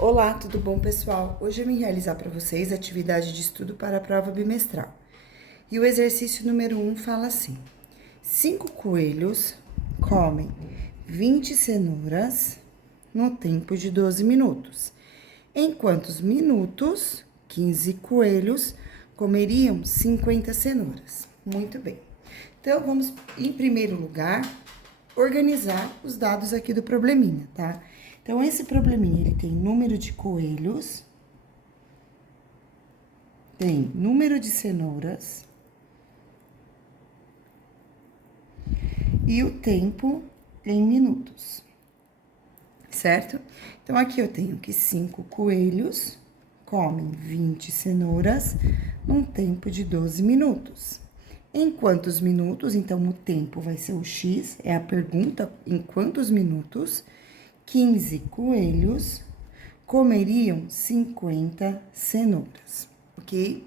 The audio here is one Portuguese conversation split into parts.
Olá, tudo bom, pessoal? Hoje eu vim realizar para vocês a atividade de estudo para a prova bimestral. E o exercício número 1 fala assim: 5 coelhos comem 20 cenouras no tempo de 12 minutos. Em quantos minutos 15 coelhos comeriam 50 cenouras? Muito bem. Então, vamos, em primeiro lugar, organizar os dados aqui do probleminha, tá? Então, esse probleminha, ele tem número de coelhos, tem número de cenouras e o tempo em minutos, certo? Então, aqui eu tenho que 5 coelhos comem 20 cenouras num tempo de 12 minutos. Em quantos minutos? Então, o tempo vai ser o X, é a pergunta, em quantos minutos 15 coelhos comeriam 50 cenouras, ok?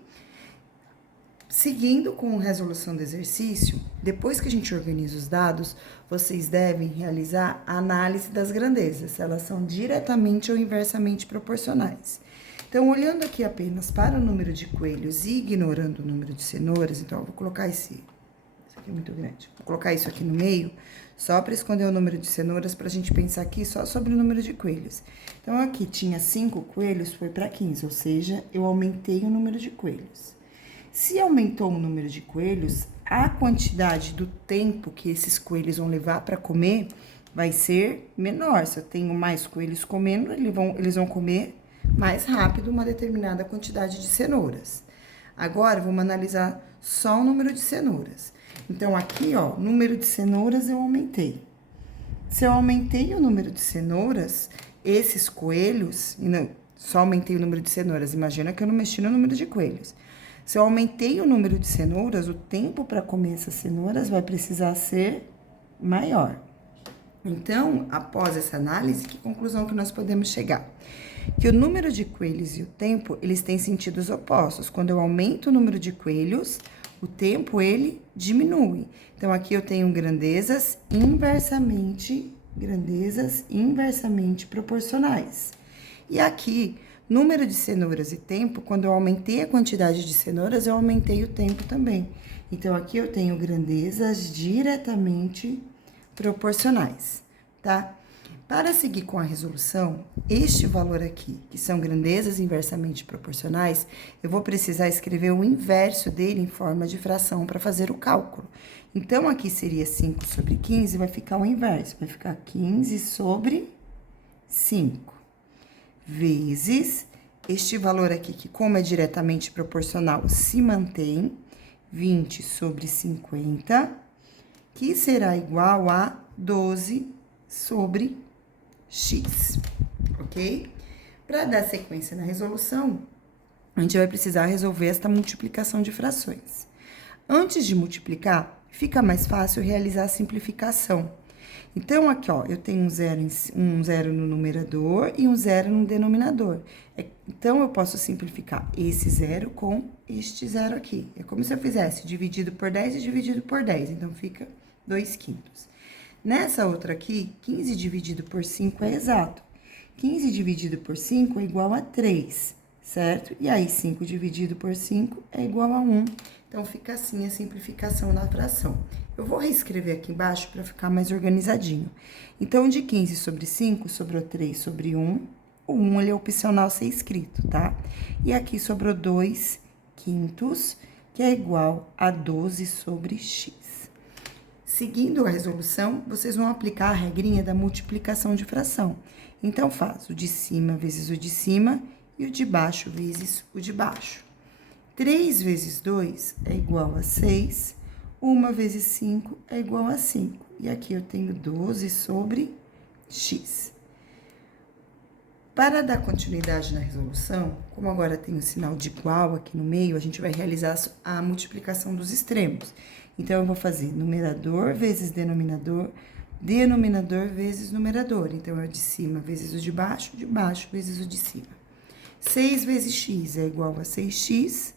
Seguindo com a resolução do exercício, depois que a gente organiza os dados, vocês devem realizar a análise das grandezas, se elas são diretamente ou inversamente proporcionais. Então, olhando aqui apenas para o número de coelhos e ignorando o número de cenouras, então, eu vou colocar isso aqui é muito grande, vou colocar isso aqui no meio, só para esconder o número de cenouras, para a gente pensar aqui só sobre o número de coelhos. Então, aqui tinha 5 coelhos, foi para 15, ou seja, eu aumentei o número de coelhos. Se aumentou o número de coelhos, a quantidade do tempo que esses coelhos vão levar para comer vai ser menor. Se eu tenho mais coelhos comendo, eles vão comer mais rápido uma determinada quantidade de cenouras. Agora, vamos analisar só o número de cenouras. Então, aqui, ó, número de cenouras eu aumentei. Se eu aumentei o número de cenouras, esses coelhos, não, só aumentei o número de cenouras, imagina que eu não mexi no número de coelhos. Se eu aumentei o número de cenouras, o tempo para comer essas cenouras vai precisar ser maior. Então, após essa análise, que conclusão que nós podemos chegar? Que o número de coelhos e o tempo, eles têm sentidos opostos. Quando eu aumento o número de coelhos, o tempo, ele diminui. Então, aqui eu tenho grandezas inversamente proporcionais. E aqui, número de cenouras e tempo, quando eu aumentei a quantidade de cenouras, eu aumentei o tempo também. Então, aqui eu tenho grandezas diretamente proporcionais, tá? Para seguir com a resolução, este valor aqui, que são grandezas inversamente proporcionais, eu vou precisar escrever o inverso dele em forma de fração para fazer o cálculo. Então, aqui seria 5 sobre 15, vai ficar o inverso, vai ficar 15 sobre 5, vezes este valor aqui, que como é diretamente proporcional, se mantém, 20 sobre 50, que será igual a 12 sobre x, ok? Para dar sequência na resolução, a gente vai precisar resolver esta multiplicação de frações. Antes de multiplicar, fica mais fácil realizar a simplificação. Então, aqui, ó, eu tenho um zero no numerador e um zero no denominador. Então, eu posso simplificar esse zero com este zero aqui. É como se eu fizesse dividido por 10 e dividido por 10. Então, fica 2/5. Nessa outra aqui, 15 dividido por 5 é exato. 15 dividido por 5 é igual a 3, certo? E aí, 5 dividido por 5 é igual a 1. Então, fica assim a simplificação na fração. Eu vou reescrever aqui embaixo para ficar mais organizadinho. Então, de 15 sobre 5, sobrou 3 sobre 1. O 1, ele é opcional ser escrito, tá? E aqui sobrou 2/5, que é igual a 12 sobre x. Seguindo a resolução, vocês vão aplicar a regrinha da multiplicação de fração. Então, faz o de cima vezes o de cima e o de baixo vezes o de baixo. 3 vezes 2 é igual a 6, 1 vezes 5 é igual a 5. E aqui eu tenho 12 sobre x. Para dar continuidade na resolução, como agora tem o sinal de igual aqui no meio, a gente vai realizar a multiplicação dos extremos. Então, eu vou fazer numerador vezes denominador, denominador vezes numerador. Então, é o de cima vezes o de baixo vezes o de cima. 6 vezes x é igual a 6x,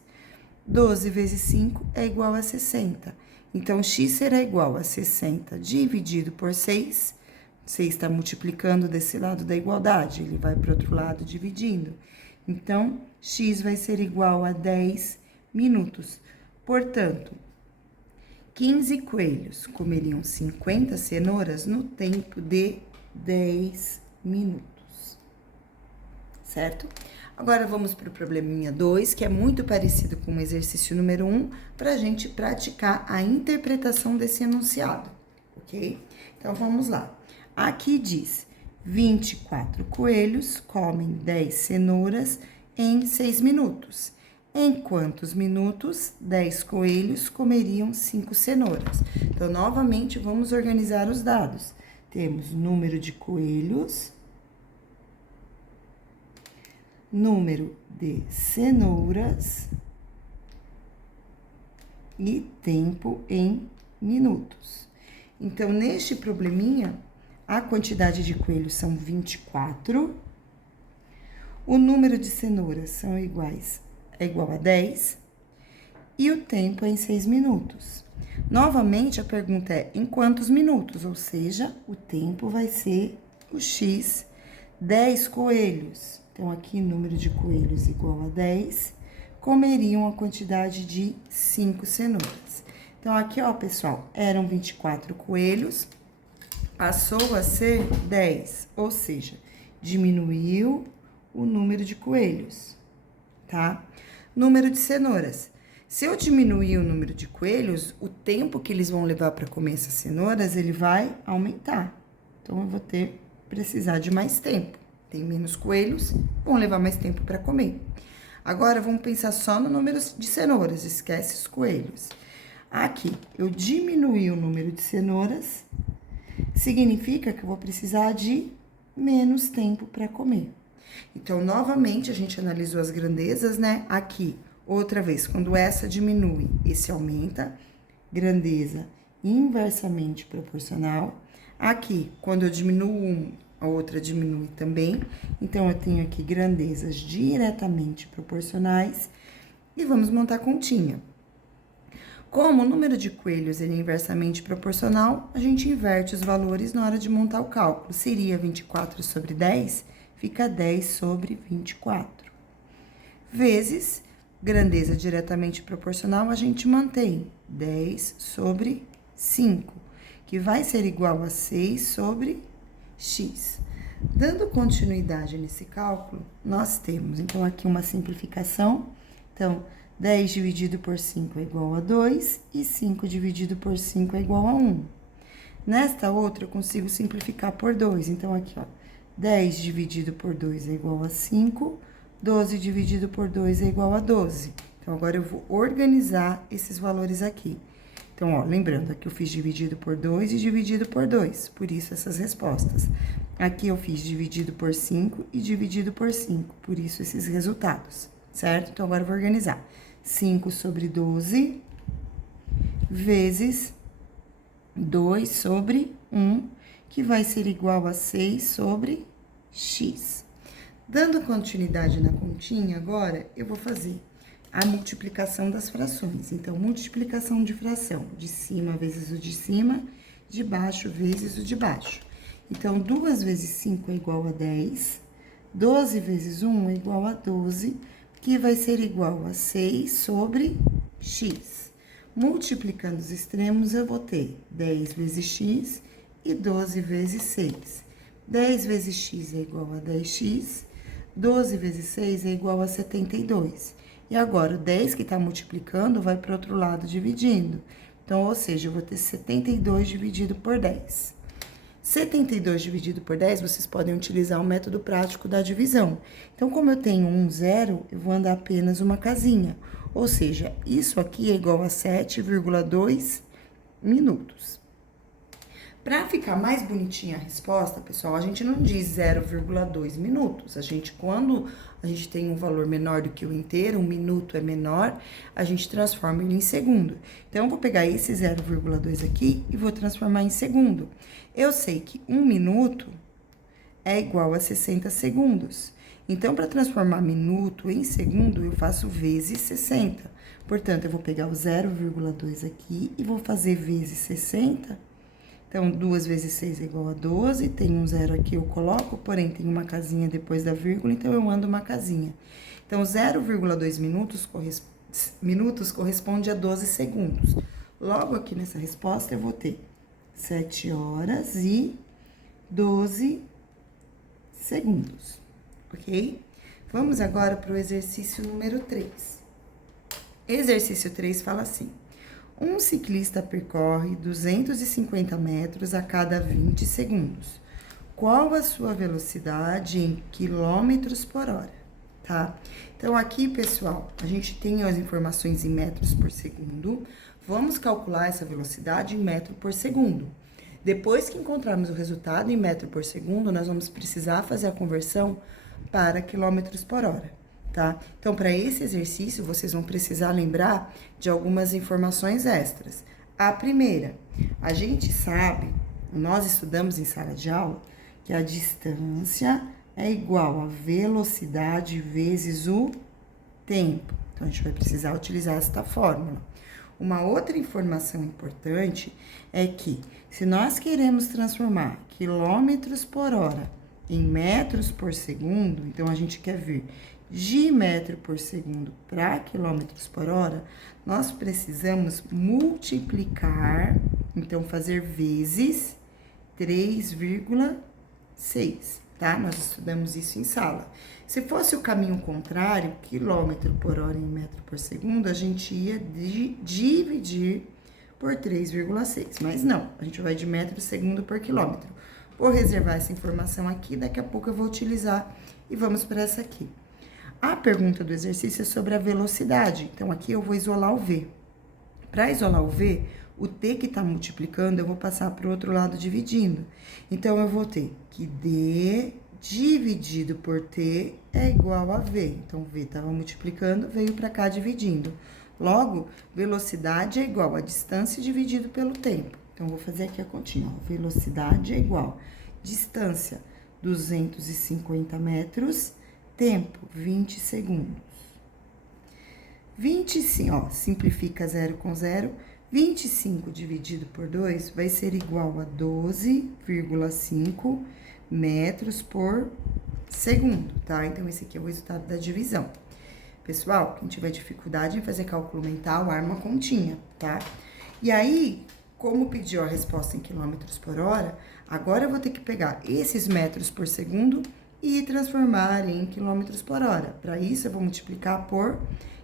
12 vezes 5 é igual a 60. Então, x será igual a 60 dividido por 6, Você está multiplicando desse lado da igualdade, ele vai para o outro lado dividindo. Então, x vai ser igual a 10 minutos. Portanto, 15 coelhos comeriam 50 cenouras no tempo de 10 minutos. Certo? Agora, vamos para o probleminha 2, que é muito parecido com o exercício número 1, para a gente praticar a interpretação desse enunciado, ok? Então, vamos lá. Aqui diz, 24 coelhos comem 10 cenouras em 6 minutos. Em quantos minutos 10 coelhos comeriam 5 cenouras? Então, novamente, vamos organizar os dados. Temos número de coelhos, número de cenouras e tempo em minutos. Então, neste probleminha, a quantidade de coelhos são 24, o número de cenouras é igual a 10 e o tempo é em 6 minutos. Novamente, a pergunta é em quantos minutos? Ou seja, o tempo vai ser o x, 10 coelhos. Então, aqui, número de coelhos igual a 10, comeriam a quantidade de 5 cenouras. Então, aqui, ó, pessoal, eram 24 coelhos, passou a ser 10, ou seja, diminuiu o número de coelhos, tá? Número de cenouras. Se eu diminuir o número de coelhos, o tempo que eles vão levar para comer essas cenouras, ele vai aumentar. Então, eu vou precisar de mais tempo. Tem menos coelhos, vão levar mais tempo para comer. Agora, vamos pensar só no número de cenouras, esquece os coelhos. Aqui, eu diminuí o número de cenouras, significa que eu vou precisar de menos tempo para comer. Então, novamente, a gente analisou as grandezas, né? Aqui, outra vez, quando essa diminui, esse aumenta, grandeza inversamente proporcional. Aqui, quando eu diminuo um, a outra diminui também. Então, eu tenho aqui grandezas diretamente proporcionais. E vamos montar a continha. Como o número de coelhos ele é inversamente proporcional, a gente inverte os valores na hora de montar o cálculo. Seria 24 sobre 10, fica 10 sobre 24. Vezes, grandeza diretamente proporcional, a gente mantém 10 sobre 5, que vai ser igual a 6 sobre x. Dando continuidade nesse cálculo, nós temos, então, aqui uma simplificação. Então, 10 dividido por 5 é igual a 2 e 5 dividido por 5 é igual a 1. Nesta outra, eu consigo simplificar por 2. Então, aqui, ó, 10 dividido por 2 é igual a 5, 12 dividido por 2 é igual a 12. Então, agora eu vou organizar esses valores aqui. Então, ó, lembrando, aqui eu fiz dividido por 2 e dividido por 2, por isso essas respostas. Aqui eu fiz dividido por 5 e dividido por 5, por isso esses resultados, certo? Então, agora eu vou organizar. 5 sobre 12 vezes 2 sobre 1, que vai ser igual a 6 sobre x. Dando continuidade na continha, agora eu vou fazer a multiplicação das frações. Então, multiplicação de fração, de cima vezes o de cima, de baixo vezes o de baixo. Então, 2 vezes 5 é igual a 10, 12 vezes 1 é igual a 12, que vai ser igual a 6 sobre x. Multiplicando os extremos, eu vou ter 10 vezes x e 12 vezes 6. 10 vezes x é igual a 10x, 12 vezes 6 é igual a 72. E agora, o 10 que está multiplicando vai para o outro lado dividindo. Então, ou seja, eu vou ter 72 dividido por 10. 72 dividido por 10, vocês podem utilizar o método prático da divisão. Então, como eu tenho um zero, eu vou andar apenas uma casinha. Ou seja, isso aqui é igual a 7,2 minutos. Para ficar mais bonitinha a resposta, pessoal, a gente não diz 0,2 minutos. Quando a gente tem um valor menor do que o inteiro, um minuto é menor, a gente transforma ele em segundo. Então, eu vou pegar esse 0,2 aqui e vou transformar em segundo. Eu sei que 1 minuto é igual a 60 segundos. Então, para transformar minuto em segundo, eu faço vezes 60. Portanto, eu vou pegar o 0,2 aqui e vou fazer vezes 60, Então, 2 vezes 6 é igual a 12, tem um zero aqui, eu coloco, porém, tem uma casinha depois da vírgula, então eu ando uma casinha. Então, 0,2 minutos corresponde a 12 segundos. Logo aqui nessa resposta, eu vou ter 7 horas e 12 segundos, ok? Vamos agora para o exercício número 3. Exercício 3 fala assim: um ciclista percorre 250 metros a cada 20 segundos. Qual a sua velocidade em quilômetros por hora? Tá? Então, aqui, pessoal, a gente tem as informações em metros por segundo. Vamos calcular essa velocidade em metro por segundo. Depois que encontrarmos o resultado em metro por segundo, nós vamos precisar fazer a conversão para quilômetros por hora, tá? Então, para esse exercício, vocês vão precisar lembrar de algumas informações extras. A primeira, a gente sabe, nós estudamos em sala de aula, que a distância é igual a velocidade vezes o tempo. Então, a gente vai precisar utilizar esta fórmula. Uma outra informação importante é que, se nós queremos transformar quilômetros por hora em metros por segundo, então a gente quer vir de metro por segundo para quilômetros por hora, nós precisamos multiplicar, então fazer vezes 3,6, tá? Nós estudamos isso em sala. Se fosse o caminho contrário, quilômetro por hora em metro por segundo, a gente ia dividir por 3,6, mas não, a gente vai de metro segundo por quilômetro. Vou reservar essa informação aqui, daqui a pouco eu vou utilizar e vamos para essa aqui. A pergunta do exercício é sobre a velocidade, então aqui eu vou isolar o V. Para isolar o V, o T que está multiplicando, eu vou passar para o outro lado dividindo. Então, eu vou ter que D dividido por T é igual a V. Então, V estava multiplicando, veio para cá dividindo. Logo, velocidade é igual a distância dividido pelo tempo. Então, vou fazer aqui a continha. Velocidade é igual distância, 250 metros, tempo, 20 segundos. 25, ó, simplifica 0 com 0. 25 dividido por 2 vai ser igual a 12,5 metros por segundo, tá? Então, esse aqui é o resultado da divisão. Pessoal, quem tiver dificuldade em fazer cálculo mental, arma a continha, tá? E aí, como pediu a resposta em quilômetros por hora, agora eu vou ter que pegar esses metros por segundo e transformar em quilômetros por hora. Para isso, eu vou multiplicar por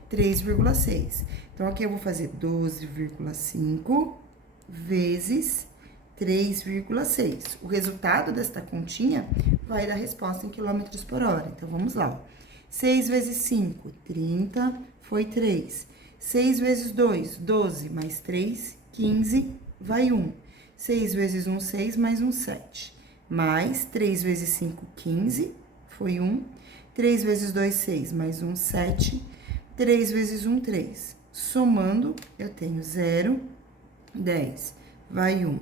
3,6. Então, aqui eu vou fazer 12,5 vezes 3,6. O resultado desta continha vai dar resposta em quilômetros por hora. Então, vamos lá. Ó. 6 vezes 5, 30, foi 3. 6 vezes 2, 12, mais 3, 15, vai 1. 6 vezes 1, 6, mais 1, 7. Mais 3 vezes 5, 15, foi 1. 3 vezes 2, 6, mais 1, 7. 3 vezes 1, 3. Somando, eu tenho 0, 10, vai 1.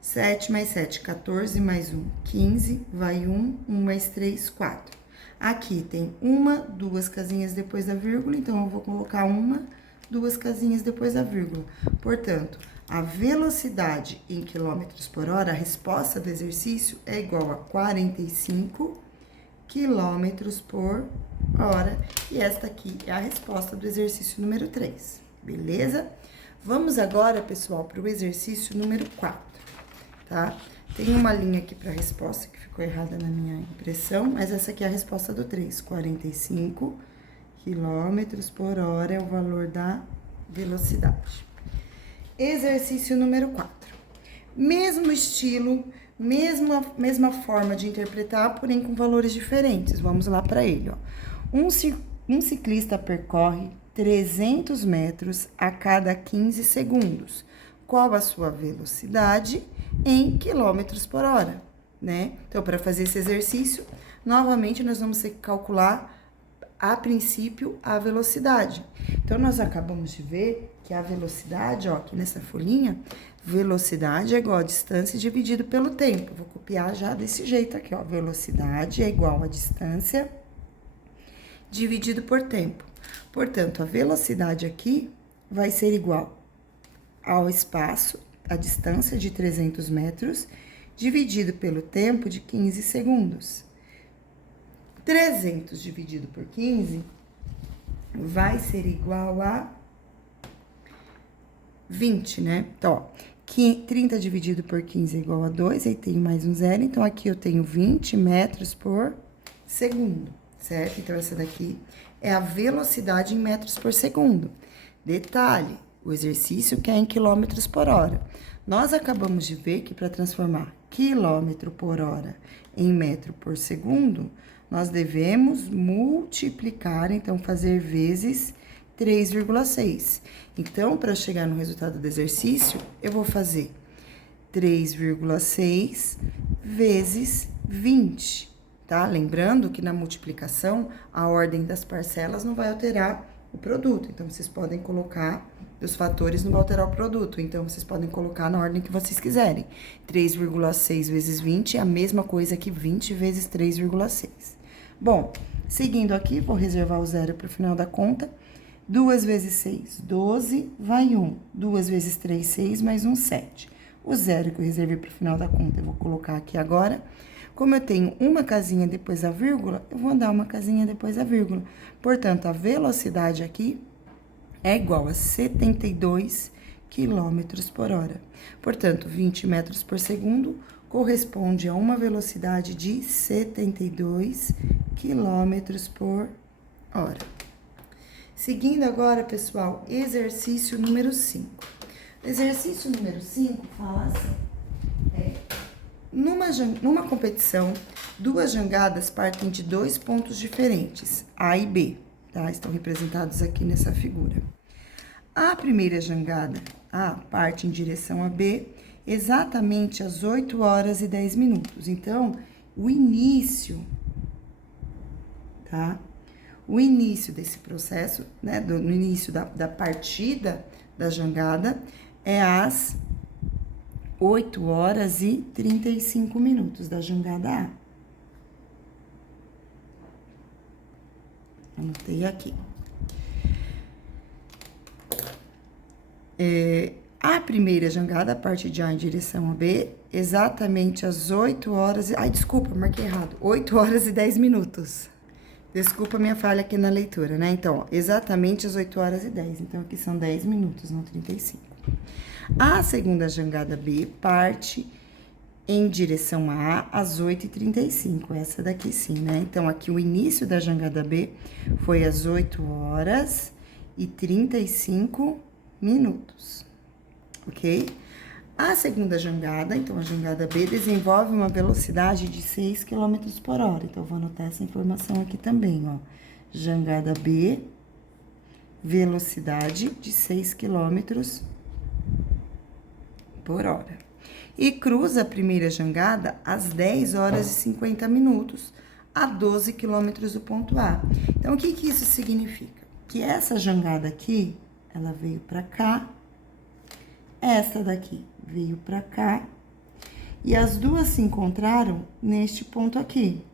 7 mais 7, 14, mais 1, 15, vai 1, 1 mais 3, 4. Aqui tem uma, duas casinhas depois da vírgula, então eu vou colocar uma, duas casinhas depois da vírgula. Portanto, a velocidade em quilômetros por hora, a resposta do exercício é igual a 45 quilômetros por hora. E esta aqui é a resposta do exercício número 3, beleza? Vamos agora, pessoal, para o exercício número 4, tá? Tem uma linha aqui para a resposta que ficou errada na minha impressão, mas essa aqui é a resposta do 3. 45 quilômetros por hora é o valor da velocidade. Exercício número 4. Mesmo estilo, mesma forma de interpretar, porém com valores diferentes. Vamos lá para ele, ó. Um ciclista percorre 300 metros a cada 15 segundos. Qual a sua velocidade em quilômetros por hora, né? Então, para fazer esse exercício, novamente nós vamos ter que calcular, a princípio, a velocidade. Então, nós acabamos de ver que a velocidade, ó, aqui nessa folhinha, velocidade é igual a distância dividido pelo tempo. Vou copiar já desse jeito aqui, ó. Velocidade é igual a distância dividido por tempo. Portanto, a velocidade aqui vai ser igual ao espaço, a distância de 300 metros, dividido pelo tempo de 15 segundos. 300 dividido por 15 vai ser igual a 20, né? Então, ó, 30 dividido por 15 é igual a 2, aí tenho mais um zero, então aqui eu tenho 20 metros por segundo, certo? Então, essa daqui é a velocidade em metros por segundo. Detalhe, o exercício que é em quilômetros por hora. Nós acabamos de ver que para transformar quilômetro por hora em metro por segundo, nós devemos multiplicar, então, fazer vezes 3,6. Então, para chegar no resultado do exercício, eu vou fazer 3,6 vezes 20, tá? Lembrando que na multiplicação, a ordem das parcelas não vai alterar o produto. Então, vocês podem colocar, os fatores não vão alterar o produto. Então, vocês podem colocar na ordem que vocês quiserem. 3,6 vezes 20 é a mesma coisa que 20 vezes 3,6. Bom, seguindo aqui, vou reservar o zero para o final da conta. 2 vezes 6, 12, vai 1. 2 vezes 3, 6, mais 1, 7. O zero que eu reservei para o final da conta, eu vou colocar aqui agora. Como eu tenho uma casinha depois da vírgula, eu vou andar uma casinha depois da vírgula. Portanto, a velocidade aqui é igual a 72 quilômetros por hora. Portanto, 20 metros por segundo corresponde a uma velocidade de 72 quilômetros por hora. Seguindo agora, pessoal, exercício número 5. Exercício número 5 fala assim, numa competição, duas jangadas partem de dois pontos diferentes, A e B, tá? Estão representados aqui nessa figura. A primeira jangada, A, parte em direção a B, exatamente às 8 horas e 10 minutos. Então, o início, tá? O início desse processo, né, no início da partida da jangada, é às 8 horas e 35 minutos da jangada A. Anotei aqui. A primeira jangada, a parte de A em direção a B, exatamente às 8 horas... Ai, desculpa, marquei errado. 8 horas e 10 minutos. Desculpa minha falha aqui na leitura, né? Então, ó, exatamente às 8 horas e 10. Então, aqui são 10 minutos, não 35. A segunda jangada B parte em direção a A às 8h35. Essa daqui sim, né? Então, aqui o início da jangada B foi às 8 horas e 35 minutos, ok? A segunda jangada, então a jangada B, desenvolve uma velocidade de 6 km por hora. Então, eu vou anotar essa informação aqui também, ó. Jangada B, velocidade de 6 km por hora. E cruza a primeira jangada às 10 horas e 50 minutos, a 12 km do ponto A. Então, o que que isso significa? Que essa jangada aqui, ela veio pra cá, essa daqui veio pra cá, e as duas se encontraram neste ponto aqui.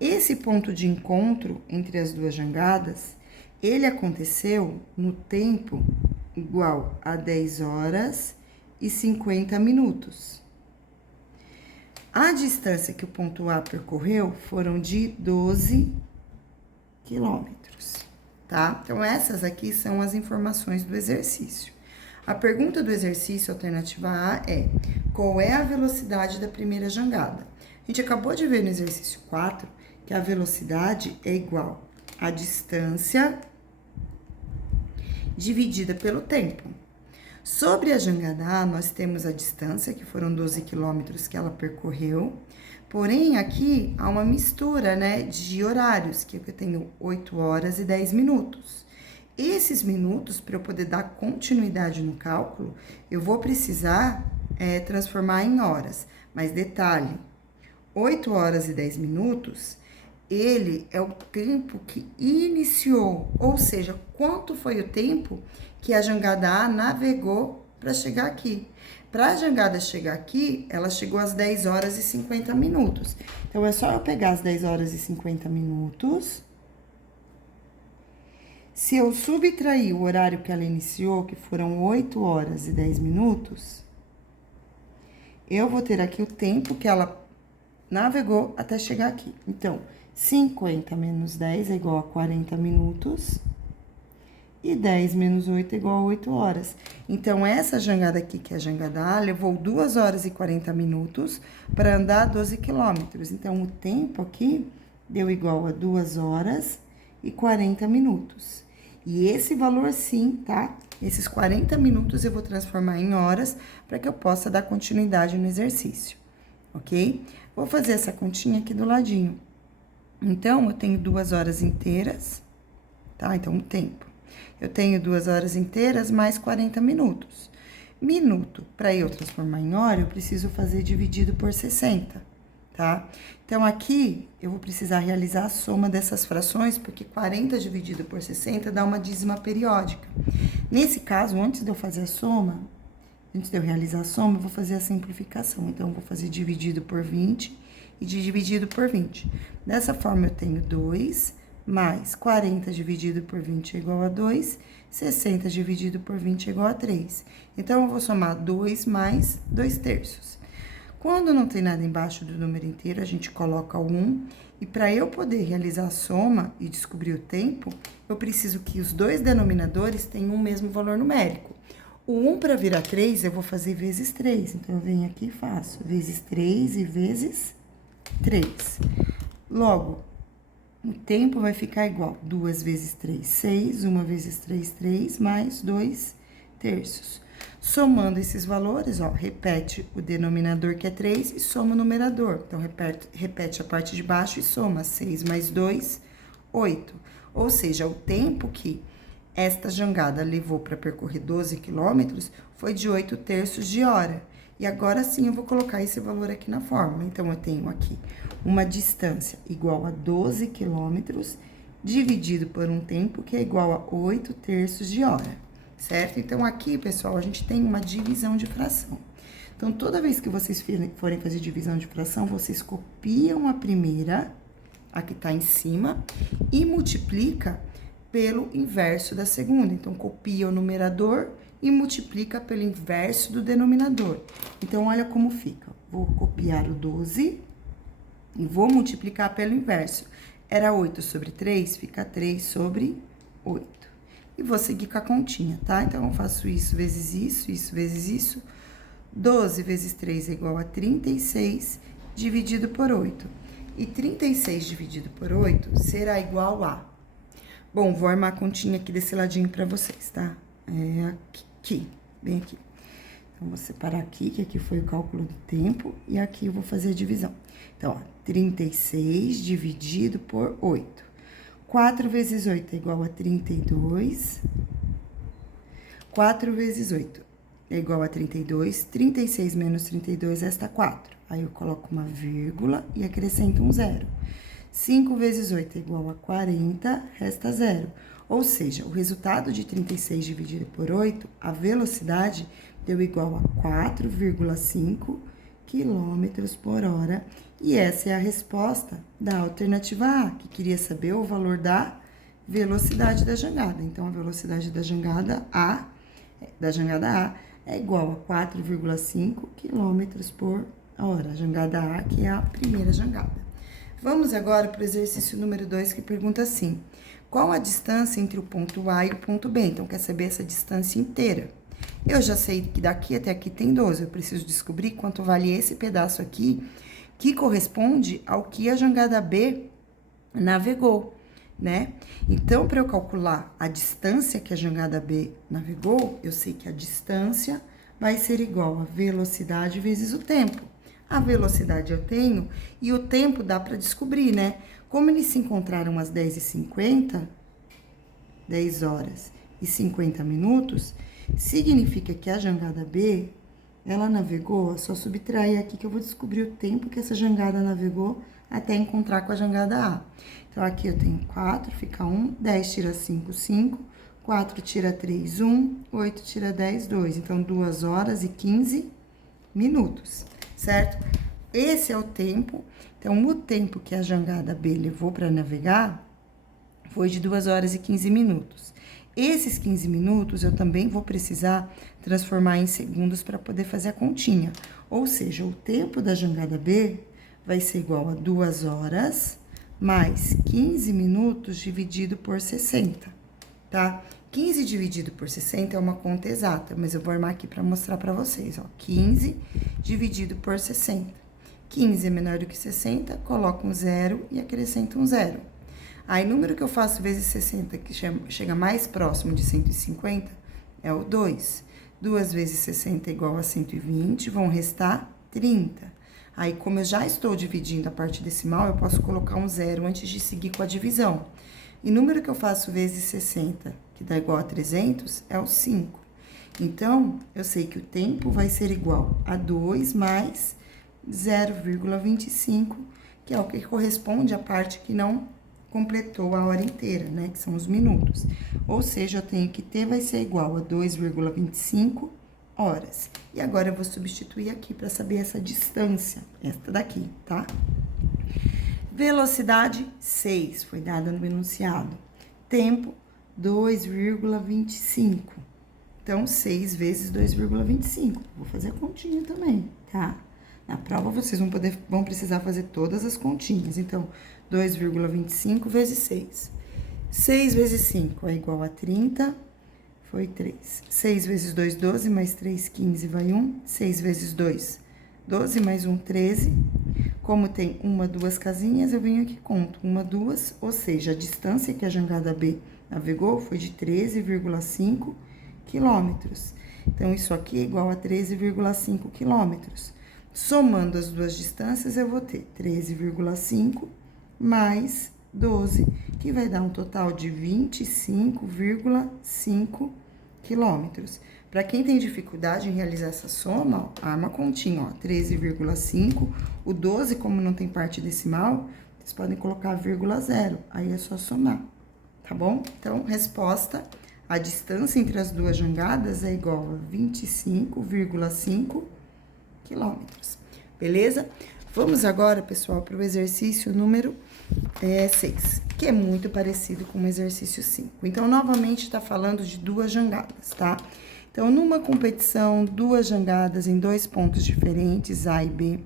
Esse ponto de encontro entre as duas jangadas, ele aconteceu no tempo igual a 10 horas e 50 minutos. A distância que o ponto A percorreu foram de 12 quilômetros, tá? Então, essas aqui são as informações do exercício. A pergunta do exercício, alternativa A, é: qual é a velocidade da primeira jangada? A gente acabou de ver no exercício 4 que a velocidade é igual à distância dividida pelo tempo. Sobre a jangada A, nós temos a distância, que foram 12 quilômetros que ela percorreu, porém, aqui há uma mistura, né, de horários, que eu tenho 8 horas e 10 minutos. Esses minutos, para eu poder dar continuidade no cálculo, eu vou precisar transformar em horas. Mas detalhe, 8 horas e 10 minutos, ele é o tempo que iniciou, ou seja, quanto foi o tempo que a jangada A navegou para chegar aqui. Para a jangada chegar aqui, ela chegou às 10 horas e 50 minutos. Então, é só eu pegar as 10 horas e 50 minutos. Se eu subtrair o horário que ela iniciou, que foram 8 horas e 10 minutos, eu vou ter aqui o tempo que ela navegou até chegar aqui. Então, 50 menos 10 é igual a 40 minutos. E 10 menos 8 é igual a 8 horas. Então, essa jangada aqui, que é a jangada A, levou 2 horas e 40 minutos para andar 12 quilômetros. Então, o tempo aqui deu igual a 2 horas e 40 minutos. E esse valor, sim, tá? Esses 40 minutos eu vou transformar em horas para que eu possa dar continuidade no exercício, ok? Vou fazer essa continha aqui do ladinho. Então, eu tenho 2 horas inteiras, tá? Então, o tempo. Eu tenho 2 horas inteiras mais 40 minutos. Minuto, para eu transformar em hora, eu preciso fazer dividido por 60, tá? Então, aqui, eu vou precisar realizar a soma dessas frações, porque 40 dividido por 60 dá uma dízima periódica. Nesse caso, antes de eu fazer a soma, antes de eu realizar a soma, eu vou fazer a simplificação. Então, eu vou fazer dividido por 20 e dividido por 20. Dessa forma, eu tenho 2 mais 40 dividido por 20 é igual a 2, 60 dividido por 20 é igual a 3. Então, eu vou somar 2 mais 2 terços. Quando não tem nada embaixo do número inteiro, a gente coloca o 1. E para eu poder realizar a soma e descobrir o tempo, eu preciso que os dois denominadores tenham o mesmo valor numérico. O 1 para virar 3, eu vou fazer vezes 3. Então, eu venho aqui e faço vezes 3 e vezes 3. Logo, o tempo vai ficar igual, 2 vezes 3, 6, 1 vezes 3, 3, mais 2 terços. Somando esses valores, ó, repete o denominador, que é 3, e soma o numerador. Então, repete a parte de baixo e soma 6 mais 2, 8. Ou seja, o tempo que esta jangada levou para percorrer 12 quilômetros foi de 8 terços de hora. E agora sim, eu vou colocar esse valor aqui na fórmula. Então, eu tenho aqui uma distância igual a 12 quilômetros, dividido por um tempo que é igual a 8 terços de hora, certo? Então, aqui, pessoal, a gente tem uma divisão de fração. Então, toda vez que vocês forem fazer divisão de fração, vocês copiam a primeira, a que tá em cima, e multiplica pelo inverso da segunda. Então, copia o numerador e multiplica pelo inverso do denominador. Então, olha como fica. Vou copiar o 12 e vou multiplicar pelo inverso. Era 8 sobre 3, fica 3 sobre 8. E vou seguir com a continha, tá? Então, eu faço isso vezes isso vezes isso. 12 vezes 3 é igual a 36, dividido por 8. E 36 dividido por 8 será igual a... Bom, vou armar a continha aqui desse ladinho pra vocês, tá? É aqui, bem aqui. Então, vou separar aqui, que aqui foi o cálculo do tempo, e aqui eu vou fazer a divisão. Então, ó, 36 dividido por 8. 4 vezes 8 é igual a 32. 4 vezes 8 é igual a 32. 36 menos 32 resta 4. Aí, eu coloco uma vírgula e acrescento um zero. 5 vezes 8 é igual a 40, resta 0. Ou seja, o resultado de 36 dividido por 8, a velocidade deu igual a 4,5 quilômetros por hora. E essa é a resposta da alternativa A, que queria saber o valor da velocidade da jangada. Então, a velocidade da jangada A é igual a 4,5 quilômetros por hora. A jangada A, que é a primeira jangada. Vamos agora para o exercício número 2, que pergunta assim: qual a distância entre o ponto A e o ponto B? Então, quer saber essa distância inteira. Eu já sei que daqui até aqui tem 12, eu preciso descobrir quanto vale esse pedaço aqui, que corresponde ao que a jangada B navegou, né? Então, para eu calcular a distância que a jangada B navegou, eu sei que a distância vai ser igual a velocidade vezes o tempo. A velocidade eu tenho e o tempo dá para descobrir, né? Como eles se encontraram às 10h50, 10 horas e 50 minutos, significa que a jangada B, ela navegou, é só subtrair aqui que eu vou descobrir o tempo que essa jangada navegou até encontrar com a jangada A. Então, aqui eu tenho 4, fica 1, 10 tira 5, 5, 4 tira 3, 1, 8 tira 10, 2. Então, 2 horas e 15 minutos, certo? Esse é o tempo. Então, o tempo que a jangada B levou para navegar foi de 2 horas e 15 minutos. Esses 15 minutos eu também vou precisar transformar em segundos para poder fazer a continha. Ou seja, o tempo da jangada B vai ser igual a 2 horas mais 15 minutos dividido por 60, tá? 15 dividido por 60 é uma conta exata, mas eu vou armar aqui para mostrar para vocês, ó. 15 dividido por 60. 15 é menor do que 60, coloco um zero e acrescento um zero. Aí, número que eu faço vezes 60, que chega mais próximo de 150, é o 2. 2 vezes 60 é igual a 120, vão restar 30. Aí, como eu já estou dividindo a parte decimal, eu posso colocar um zero antes de seguir com a divisão. E número que eu faço vezes 60, que dá igual a 300, é o 5. Então, eu sei que o tempo vai ser igual a 2 mais 0,25, que é o que corresponde à parte que não completou a hora inteira, né? Que são os minutos. Ou seja, eu tenho que T vai ser igual a 2,25 horas. E agora eu vou substituir aqui para saber essa distância, esta daqui, tá? Velocidade 6 foi dada no enunciado. Tempo 2,25. Então, 6 vezes 2,25. Vou fazer a continha também, tá? Na prova, vocês vão precisar fazer todas as continhas. Então, 2,25 vezes 6. 6 vezes 5 é igual a 30, foi 3. 6 vezes 2, 12, mais 3, 15, vai 1. 6 vezes 2, 12, mais 1, 13. Como tem uma, duas casinhas, eu venho aqui e conto. Uma, duas, ou seja, a distância que a jangada B navegou foi de 13,5 quilômetros. Então, isso aqui é igual a 13,5 quilômetros. Somando as duas distâncias, eu vou ter 13,5 mais 12, que vai dar um total de 25,5 quilômetros. Para quem tem dificuldade em realizar essa soma, ó, arma a continha, ó, 13,5. O 12, como não tem parte decimal, vocês podem colocar vírgula zero, aí é só somar, tá bom? Então, resposta, a distância entre as duas jangadas é igual a 25,5 quilômetros, beleza? Vamos agora, pessoal, para o exercício número 6, que é muito parecido com o exercício 5. Então, novamente, está falando de duas jangadas, tá? Então, numa competição, duas jangadas em dois pontos diferentes, A e B.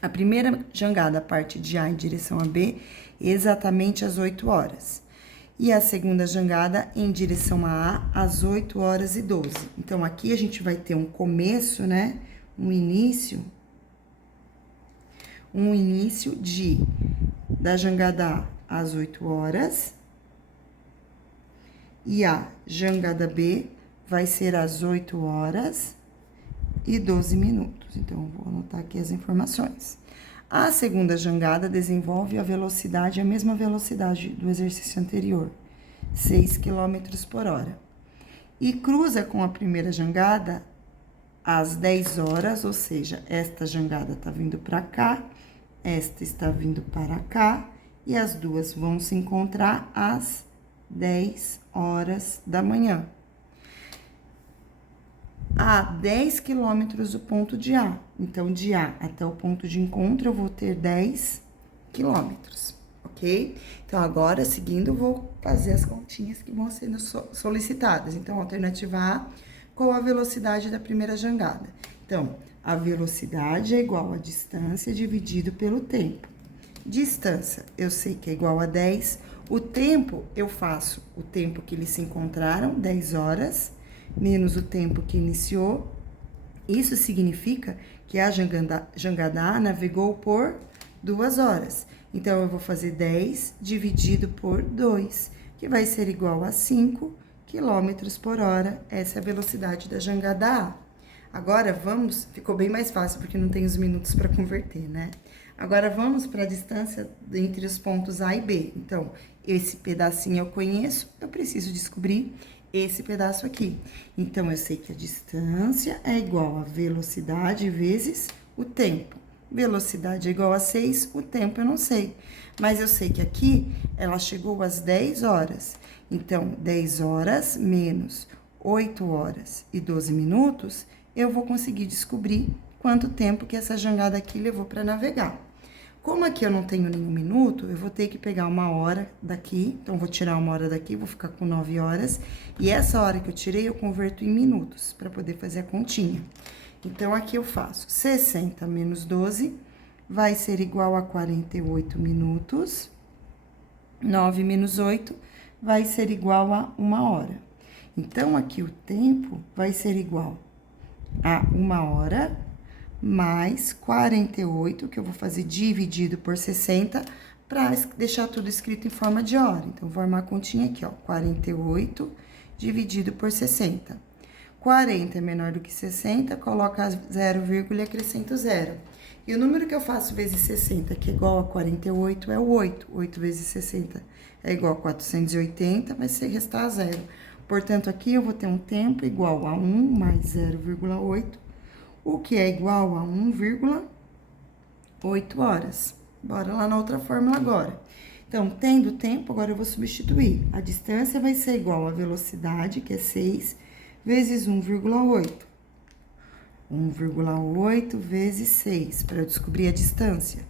A primeira jangada parte de A em direção a B, exatamente às 8 horas. E a segunda jangada em direção a A, às 8 horas e 12. Então, aqui a gente vai ter um começo, né? Um início da jangada A às 8 horas e a jangada B vai ser às 8 horas e 12 minutos. Então, vou anotar aqui as informações. A segunda jangada desenvolve a velocidade, a mesma velocidade do exercício anterior, 6 km por hora. E cruza com a primeira jangada às 10 horas, ou seja, esta jangada tá vindo para cá, esta está vindo para cá, e as duas vão se encontrar às 10 horas da manhã. A 10 quilômetros do ponto de A. Então, de A até o ponto de encontro, eu vou ter 10 quilômetros, ok? Então, agora, seguindo, eu vou fazer as continhas que vão sendo solicitadas. Então, alternativa A, qual a velocidade da primeira jangada? Então, a velocidade é igual a distância dividido pelo tempo. Distância, eu sei que é igual a 10. O tempo, eu faço o tempo que eles se encontraram, 10 horas, menos o tempo que iniciou. Isso significa que a jangada A navegou por 2 horas. Então, eu vou fazer 10 dividido por 2, que vai ser igual a 5 quilômetros por hora. Essa é a velocidade da jangada A. Agora, ficou bem mais fácil, porque não tem os minutos para converter, né? Agora, vamos para a distância entre os pontos A e B. Então, esse pedacinho eu conheço, eu preciso descobrir esse pedaço aqui. Então, eu sei que a distância é igual a velocidade vezes o tempo. Velocidade é igual a 6, o tempo eu não sei. Mas eu sei que aqui, ela chegou às 10 horas. Então, 10 horas menos 8 horas e 12 minutos, eu vou conseguir descobrir quanto tempo que essa jangada aqui levou para navegar. Como aqui eu não tenho nenhum minuto, eu vou ter que pegar uma hora daqui. Então, vou tirar uma hora daqui, vou ficar com 9 horas. E essa hora que eu tirei, eu converto em minutos, para poder fazer a continha. Então, aqui eu faço 60 menos 12, vai ser igual a 48 minutos. 9 menos 8 vai ser igual a 1 hora. Então, aqui o tempo vai ser igual a 1 hora mais 48, que eu vou fazer dividido por 60, para deixar tudo escrito em forma de hora. Então, vou armar a continha aqui, ó, 48 dividido por 60. 40 é menor do que 60, coloca 0, e acrescento 0. E o número que eu faço vezes 60, que é igual a 48, é o 8. 8 vezes 60 é igual a 480, vai ser restar 0. Portanto, aqui eu vou ter um tempo igual a 1 mais 0,8, o que é igual a 1,8 horas. Bora lá na outra fórmula agora. Então, tendo tempo, agora eu vou substituir. A distância vai ser igual à velocidade, que é 6, vezes 1,8. 1,8 vezes 6, para eu descobrir a distância.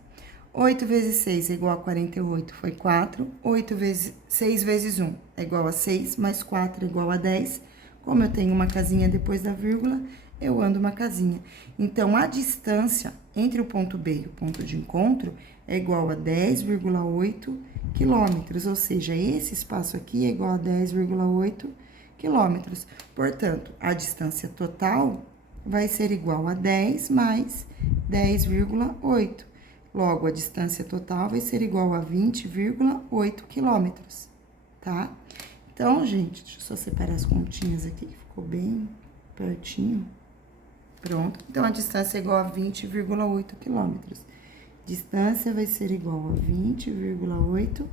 8 vezes 6 é igual a 48, foi 4. 6 vezes 1 é igual a 6, mais 4 é igual a 10. Como eu tenho uma casinha depois da vírgula, eu ando uma casinha. Então, a distância entre o ponto B e o ponto de encontro é igual a 10,8 quilômetros, ou seja, esse espaço aqui é igual a 10,8 quilômetros. Portanto, a distância total vai ser igual a 10 mais 10,8. Logo, a distância total vai ser igual a 20,8 quilômetros, tá? Então, gente, deixa eu só separar as continhas aqui, que ficou bem pertinho. Pronto. Então, a distância é igual a 20,8 quilômetros. Distância vai ser igual a 20,8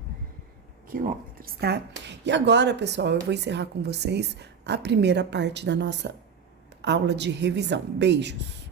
quilômetros, tá? E agora, pessoal, eu vou encerrar com vocês a primeira parte da nossa aula de revisão. Beijos!